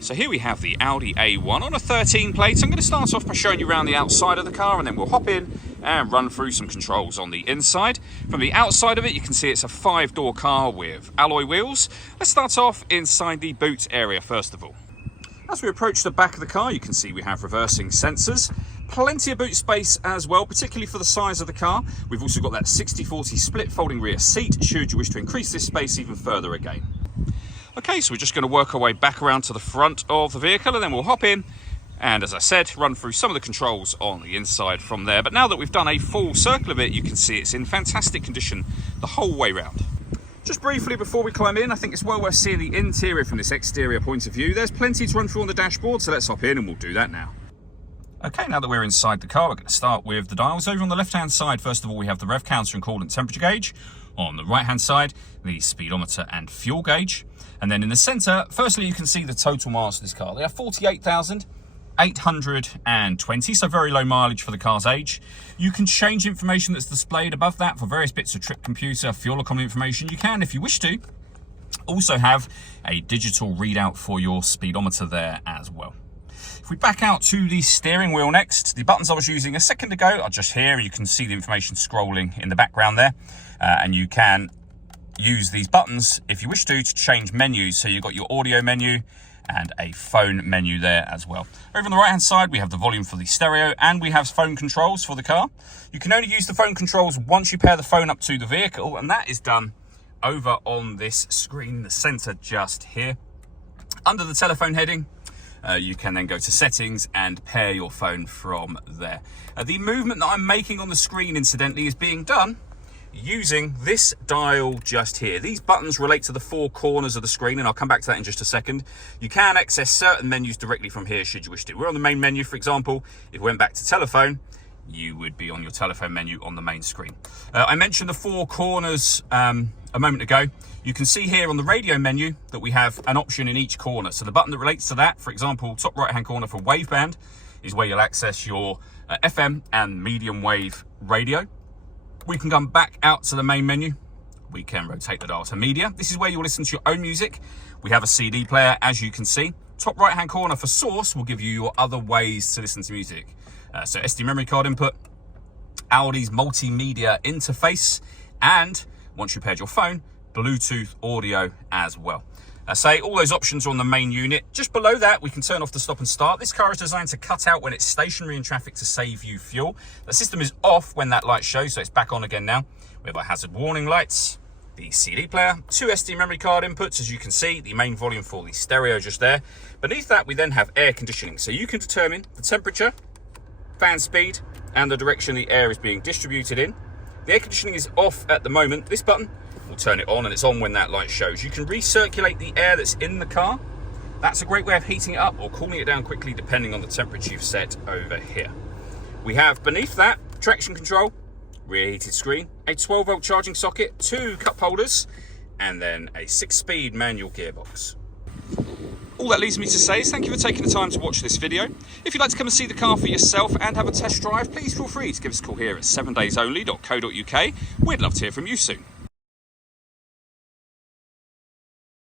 So here we have the Audi A1 on a 13 plate. I'm going to start off by showing you around the outside of the car, and then we'll hop in and run through some controls on the inside. From the outside of it, you can see it's a 5-door car with alloy wheels. Let's start off inside the boot area first of all. As we approach the back of the car, you can see we have reversing sensors. Plenty of boot space as well, particularly for the size of the car. We've also got that 60/40 split folding rear seat, should you wish to increase this space even further again. Okay, so we're just going to work our way back around to the front of the vehicle, and then we'll hop in and, as I said, run through some of the controls on the inside from there. But now that we've done a full circle of it, you can see it's in fantastic condition the whole way round. Just briefly before we climb in, I think it's well worth seeing the interior from this exterior point of view. There's plenty to run through on the dashboard, so let's hop in and we'll do that now. Okay, now that we're inside the car, we're going to start with the dials. Over on the left-hand side, first of all, we have the rev counter and coolant temperature gauge. On the right-hand side, the speedometer and fuel gauge. And then in the centre, firstly, you can see the total miles of this car. They are 48,820, so very low mileage for the car's age. You can change information that's displayed above that for various bits of trip computer, fuel economy information. You can, if you wish to, also have a digital readout for your speedometer there as well. If we back out to the steering wheel next, the buttons I was using a second ago are just here. You can see the information scrolling in the background there, and you can use these buttons if you wish to change menus. So you've got your audio menu and a phone menu there as well. Over on the right hand side, we have the volume for the stereo, and we have phone controls for the car. You can only use the phone controls once you pair the phone up to the vehicle, and that is done over on this screen in the center just here. Under the telephone heading, you can then go to settings and pair your phone from there. The movement that I'm making on the screen, incidentally, is being done using this dial just here. These buttons relate to the 4 corners of the screen, and I'll come back to that in just a second. You can access certain menus directly from here should you wish to. We're on the main menu, for example. If we went back to telephone, you would be on your telephone menu on the main screen. I mentioned the 4 corners a moment ago. You can see here on the radio menu that we have an option in each corner. So the button that relates to that, for example, top right hand corner for waveband, is where you'll access your FM and medium wave radio. We can come back out to the main menu. We can rotate the dial to media. This is where you'll listen to your own music. We have a CD player, as you can see. Top right hand corner for source will give you your other ways to listen to music. So SD memory card input, Audi's multimedia interface, and once you paired your phone, Bluetooth audio as well. Say all those options are on the main unit. Just below that, we can turn off the stop and start. This car is designed to cut out when it's stationary in traffic to save you fuel. The system is off when that light shows, so it's back on again now. We have our hazard warning lights, the CD player, 2 SD memory card inputs, as you can see, the main volume for the stereo just there. Beneath that, we then have air conditioning, so you can determine the temperature, fan speed, and the direction the air is being distributed in. The air conditioning is off at the moment. This button will turn it on, and it's on when that light shows. You can recirculate the air that's in the car. That's a great way of heating it up or cooling it down quickly depending on the temperature you've set over here. We have beneath that traction control, rear heated screen, a 12-volt charging socket, 2 cup holders, and then a 6-speed manual gearbox. All that leaves me to say is thank you for taking the time to watch this video. If you'd like to come and see the car for yourself and have a test drive, please feel free to give us a call here at 7daysonly.co.uk. We'd love to hear from you soon.